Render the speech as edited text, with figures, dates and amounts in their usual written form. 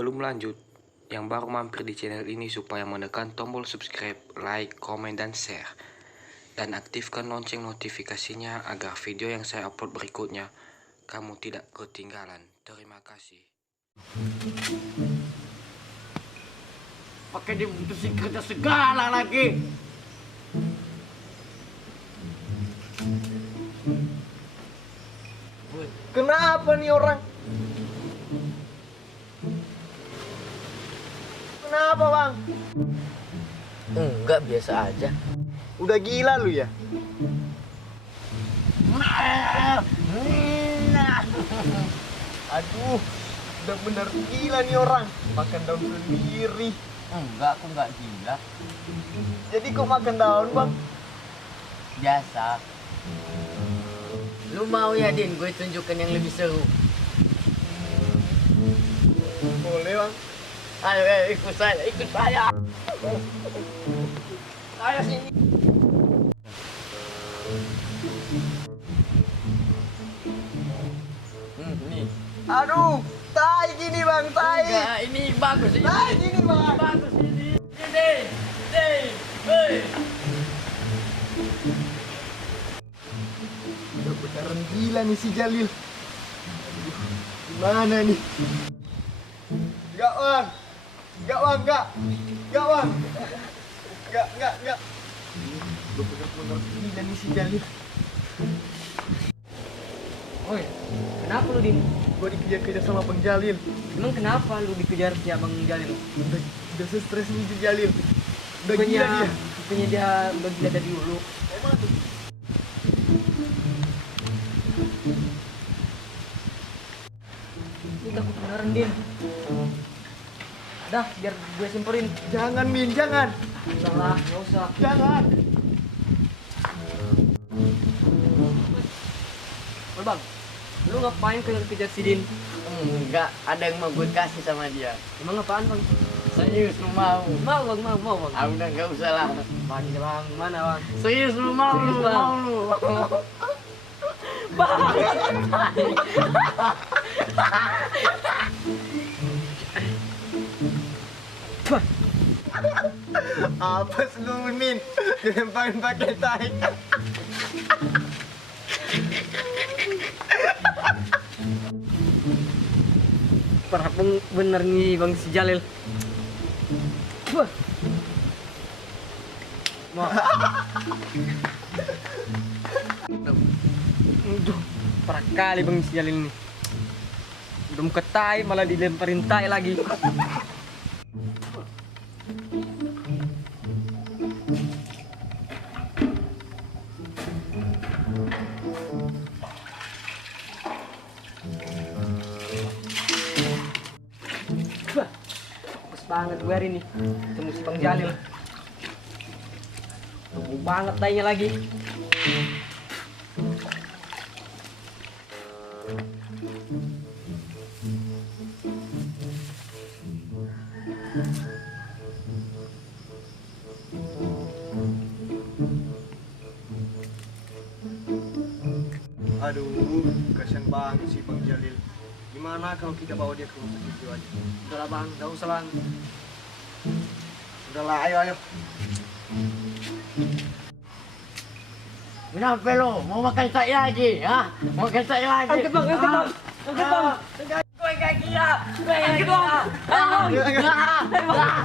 Sebelum lanjut, yang baru mampir di channel ini supaya menekan tombol subscribe, like, komen, dan share. Dan aktifkan lonceng notifikasinya agar video yang saya upload berikutnya kamu tidak ketinggalan. Terima kasih. Pakai diputusin kerja segala lagi. Kenapa nih orang? Kenapa bang? Enggak, biasa aja. Udah gila lu ya? Aduh, udah bener gila nih orang. Makan daun sendiri. Enggak, aku enggak gila. Jadi kok makan daun bang? Biasa. Lu mau ya, Din? Gue tunjukkan yang lebih seru. Boleh bang. Ayo, ikut saya, ikut saya. Ayo sini. Nih. Aduh, tai gini bang, tai. Enggak, ini bagus ini. Tai gini bang. Bagus ini. Ini. Hei. Udah beneran gila nih si Jalil. Aduh, gimana nih? Enggak bang. Enggak bang, enggak. Enggak bang. Enggak. Udah bener-bener gila nih si Jalil. Oi, kenapa lu, Din? Gua dikejar-kejar sama Bang Jalil. Emang kenapa lu dikejar si Abang Jalil? Udah stres nih si Jalil. Udah gila dia. Bukannya dia udah gila dari dulu. Emang tuh. Ini takut beneran, Din. Dah, biar gue simperin. Jangan Min, jangan. Udah lah, nggak usah. Jangan. Oi, Bang, lu ngapain kejar si Din? Enggak, ada yang mau gue kasih sama dia. Emang apaan, Bang? Serius lu mau? Mau, Bang, mau, Bang. Ah, udah enggak usah lah. Apaan ini, Bang? Mana, Bang? Serius lu mau? Serius, Lu Bang. mau lu. Apa lu Min? Dilemparin pakai tai. Parah bener nih Bang si Jalil. Wah. Aduh, parah kali Bang si Jalil nih. Udah muka tai malah dilemparin tai lagi. Bagus banget gue hari ini ketemu si Bang Jalil. Tunggu banget tainya lagi. Aduh, kasihan banget sih Bang Jalil. Gimana kalau kita bawa dia ke rumah sakit jiwa aja? Udah lah Bang, gak usah Bang. Udahlah, ayo. Kenapa lo? Mau makan saya lagi? Hah? Mau makan saya lagi? Angkat Bang, angkat Bang. Angkat Bang. Gue kayak gila. Gue kayak Angkat gila. Bang. Ayo, Bang. Ah, ah, ah.